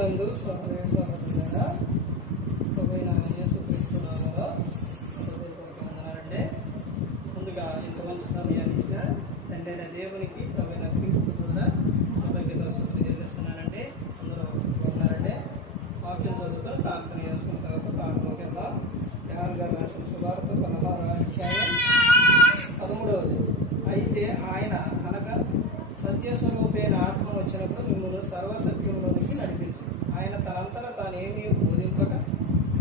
ప్రభునందు స్వాగతంగా ప్రభువైన యేసుక్రీస్తు నామములో హృదయపూర్వక వందనాలండి. ముందుగా ఇంత మంచి సమయాన్ని ఇచ్చిన తండ్రి అయిన దేవునికి ప్రభువైన క్రీస్తు కూడా కృతజ్ఞతలు చెల్లిస్తున్నానండి. అందరూ ఉన్నారండి. వాక్యం చదువుతూ ప్రార్థన చేసుకున్న తర్వాత ప్రార్థన కింద యోహాను గారు రాసిన సువార్త 16వ అధ్యాయం 13వ. అయితే ఆయన అనగా సత్యస్వరూపైన ఆత్మ వచ్చినప్పుడు మిమ్మల్ని సర్వసత్యంలోనికి నడిపించు. ఆయన తనంతటా తానేమీ బోధింపక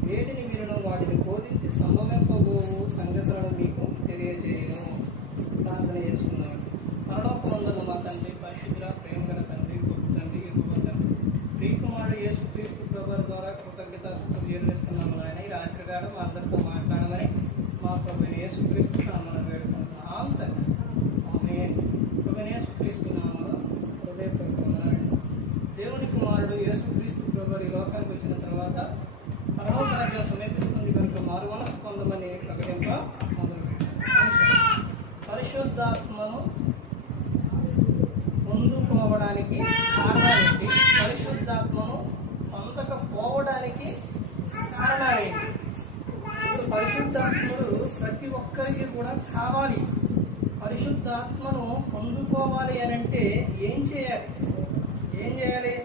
వేటిని వినను వాటిని బోధించి సంభవింపబోవు సంగతులను మీకు తెలియజేయను. ప్రార్థన చేసుకున్నాను. పరలోకమందున్న మా తండ్రి, పరిశుద్ధ ప్రేమగల తండ్రి, గొప్ప తండ్రి, ఎగువ తండ్రి, ప్రియకుమారుడు యేసుక్రీస్తు ప్రభువు ద్వారా కృతజ్ఞతాస్తుతులు చెల్లిస్తున్నాము. ఆయన ఈ రాత్రిగాడు మా అందరితో మాట్లాడమని మా ప్రభువైన యేసుక్రీస్తు నామమున వేడుకుంటున్నాం తండ్రి. ఆమేన్. ప్రభువైన యేసుక్రీస్తు నామములో హృదయపూర్వక వందనాలు. దేవుని కుమారుడు యేసుక్రీస్తు ప్రభువు ఈ లోకానికి వచ్చిన తర్వాత పరలోక రాజ్యం సమీపిస్తుంది కనుక మారు మనసు పొందమని ప్రకటింప మొదలుపెట్టారు. పరిశుద్ధాత్మను పొందుకోవడానికి కారణాలేంటి? పరిశుద్ధాత్మను పొందకపోవడానికి కారణాలేంటి? ఇప్పుడు పరిశుద్ధాత్ముడు ప్రతి ఒక్కరికి కూడా కావాలి. పరిశుద్ధాత్మను పొందుకోవాలి అని అంటే ఏం చేయాలి?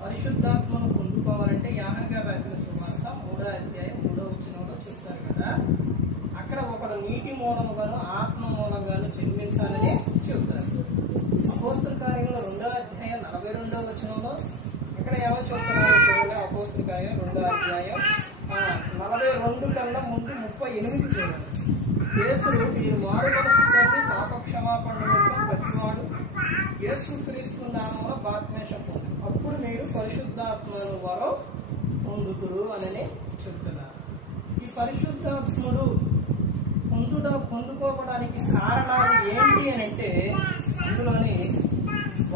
పరిశుద్ధాత్మను పొందుకోవాలంటే యోహాను గారు రాసిన సువార్త 3వ అధ్యాయం 3వ వచనంలో చెప్తారు కదా, అక్కడ ఒకడు నీటి మూలముగాను ఆత్మ మూలంగాను జన్మించాలని చెప్తారు. అపోస్తల కార్యంలో 2వ అధ్యాయం 42వ వచనంలో ఇక్కడ ఏమో చెప్తున్నారు చూడండి. అపోస్తల కార్యం 2వ అధ్యాయం 42 కన్నా ముందు 38 చూడండి. యేసుడు మీరు మారు మనసు పొంది పాప క్షమాపణ నిమిత్తం ప్రతివాడు యేసుక్రీస్తు నామమున బాప్తిస్మం పొంది అప్పుడు మీరు పరిశుద్ధాత్మను వరం పొందుదురు అని చెప్తున్నారు. ఈ పరిశుద్ధాత్ముడు పొందుకోవడానికి కారణాలు ఏంటి అని అంటే అందులోని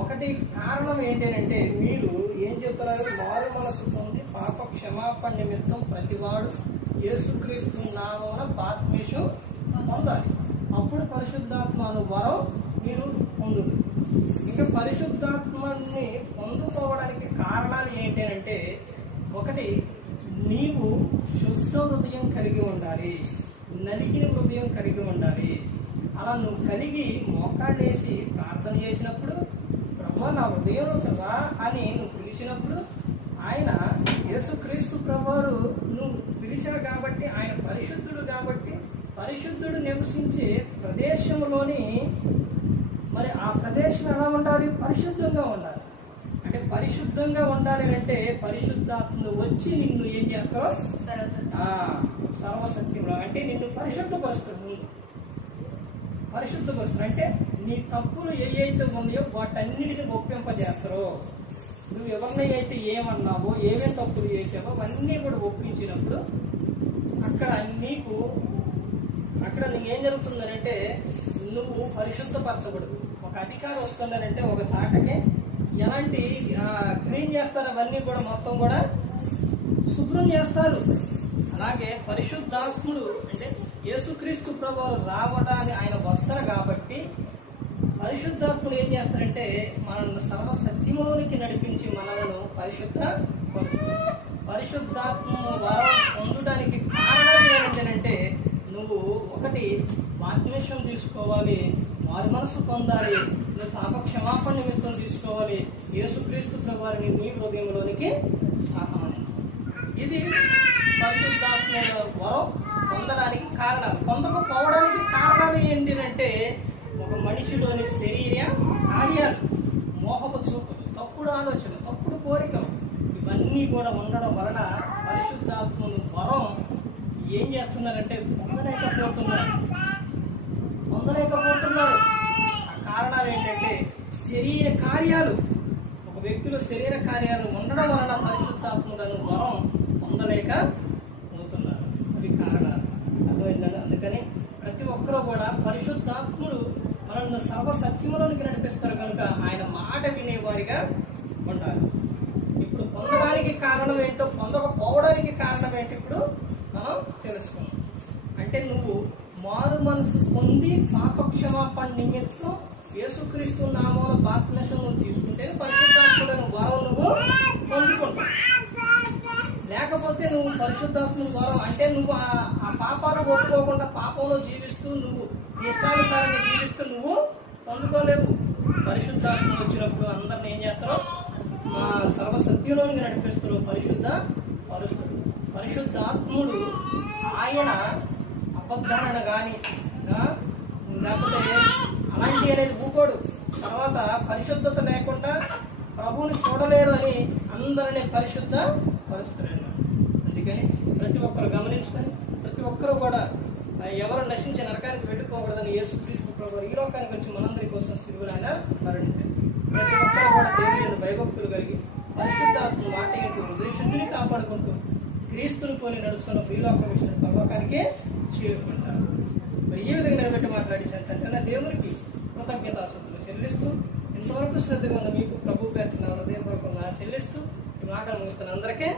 ఒకటి కారణం ఏంటి అని అంటే మీరు ఏం చెప్తున్నారు? మారు మనసు పొంది పాప క్షమాపణ నిమిత్తం ప్రతివాడు యేసుక్రీస్తు నామమున బాప్తిస్మం పొందాలి. అప్పుడు పరిశుద్ధాత్మను వరం మీరు పొందుతారు. ఇంకా పరిశుద్ధాత్మని పొందుకోవడానికి కారణాలు ఏంటి అంటే ఒకటి, నీవు శుద్ధ హృదయం కలిగి ఉండాలి, నలిగిన హృదయం కలిగి ఉండాలి. అలా నువ్వు కలిగి మోకాళ్ళేసి ప్రార్థన చేసినప్పుడు ప్రభువా నా హృదయంలోకి రా అని నువ్వు పిలిచినప్పుడు ఆయన యేసుక్రీస్తు ప్రభువారు నువ్వు పిలిచావు కాబట్టి ఆయన పరిశుద్ధుడు కాబట్టి పరిశుద్ధుడు నివసించే ప్రదేశంలోని మరి ఆ ప్రదేశం ఎలా ఉండాలి? పరిశుద్ధంగా ఉండాలి. అంటే పరిశుద్ధంగా ఉండాలి అంటే పరిశుద్ధాత్మను వచ్చి నిన్ను ఏం చేస్తావు? సర్వసత్యంలో అంటే నిన్ను పరిశుద్ధపరుస్తుంది. అంటే నీ తప్పులు ఏవైతే ఉన్నాయో వాటన్నిటిని ఒప్పింపజేస్తారో, నువ్వు ఎవరినైతే ఏమన్నావో ఏమేమి తప్పులు చేసావో అవన్నీ కూడా ఒప్పించినప్పుడు అక్కడ నీకు ఏం జరుగుతుందనంటే నువ్వు పరిశుద్ధపరచబడు. ఒక అధికారం వస్తుందనంటే ఒక చాటకి ఎలాంటి క్లీన్ చేస్తారు, అవన్నీ కూడా మొత్తం కూడా శుభ్రం చేస్తారు. అలాగే పరిశుద్ధాత్ముడు అంటే యేసుక్రీస్తు ప్రభువు రావడానికి ఆయన వస్తారు కాబట్టి పరిశుద్ధాత్ముడు ఏం చేస్తారంటే మనల్ని సర్వసత్యములోనికి నడిపించి మనలను పరిశుద్ధపరుస్తారు. పరిశుద్ధాత్మ వరం పొందడానికి కారణాలు ఏంటంటే నువ్వు ఒకటి బాప్తిస్మం తీసుకోవాలి, మారు మనసు పొందాలి, నువ్వు పాప క్షమాపణ నిమిత్తం తీసుకోవాలి, యేసుక్రీస్తు ప్రభువారిని నీ హృదయంలోనికి ఆహ్వానించాలి. ఇది పరిశుద్ధాత్మ వరం పొందడానికి కారణాలు. పొందకపోవడానికి కారణాలు ఏంటి అంటే ఒక మనిషిలోని శరీర కార్యాలు, మోహపు చూపులు, తప్పుడు ఆలోచన, తప్పుడు కోరికలు ఇవన్నీ కూడా ఉండడం వలన పరిశుద్ధాత్మను వరం ఏం చేస్తున్నారంటే పొందలేకపోతున్నారు. ఆ కారణాలు ఏంటంటే శరీర కార్యాలు, ఒక వ్యక్తిలో శరీర కార్యాలు ఉండడం వలన పరిశుద్ధాత్మను వరం పొందలేకపోతున్నారు. అవి కారణాలు అర్థమైందండి. అందుకని ప్రతి ఒక్కరూ కూడా పరిశుద్ధాత్ముడు మనల్ని సర్వసత్యములోనికి నడిపిస్తారు కనుక ఆయన మాట వినేవారిగా ఉండాలి. ఇప్పుడు పొందడానికి కారణం ఏంటో, పొందకపోవడానికి కారణం ఏంటి ఇప్పుడు మనం తెలుసుకున్నాం. అంటే నువ్వు మారు మనసు పొంది పాప క్షమాపణ నిమిత్తం యేసుక్రీస్తు నామమున బాప్తిస్మం తీసుకుంటే పరిశుద్ధాత్ముడైన వరం నువ్వు పొందుకుంటావు. నువ్వు పరిశుద్ధాత్మ ద్వారా అంటే నువ్వు ఆ పాపాలు ఒప్పుకోకుండా పాపంలో జీవిస్తూ నువ్వు ఇష్టానుసారంగా జీవిస్తూ నువ్వు పొందుకోలేవు. పరిశుద్ధాత్మ వచ్చినప్పుడు అందరిని ఏం చేస్తారో మా సర్వసత్యంలోనికి నడిపిస్తారు, పరిశుద్ధ పరుస్తారు. పరిశుద్ధాత్ముడు ఆయన అబద్ధాలను కానీ లేకపోతే అలాంటి అనేది ఊకోడు. తర్వాత పరిశుద్ధత లేకుండా ప్రభువుని చూడలేరు అని అందరినీ పరిశుద్ధ పరుస్తారన్నమాట. అందుకని ప్రతి ఒక్కరు గమనించుకొని ప్రతి ఒక్కరు కూడా ఎవరు నశించి నరకానికి వెళ్ళిపోకూడదని యేసుక్రీస్తు ప్రభువు ఈ లోకానికి వచ్చి మనందరి కోసం సిలువను ఆయన మరణించారు. ప్రతి ఒక్కరు కూడా దేవుని భయభక్తులు కలిగి పరిశుద్ధాత్మ మాట ఏంటో హృదయ శుద్ధిని కాపాడుకుంటూ క్రీస్తుని పోలి నడుచుకున్న ప్రియులోకం విషయం పరలోకానికే చేరుకుంటారు. మరి ఈ విధంగా నిలబెట్టి మాట్లాడించాను చిన్న దేవునికి కృతజ్ఞతాస్తుతులు చెల్లిస్తూ ఇంతవరకు శ్రద్ధగా ఉన్న మీకు ప్రభు పేరు హృదయపూర్వకంగా చెల్లిస్తూ ఈ మాటలు ముగిస్తున్న అందరికీ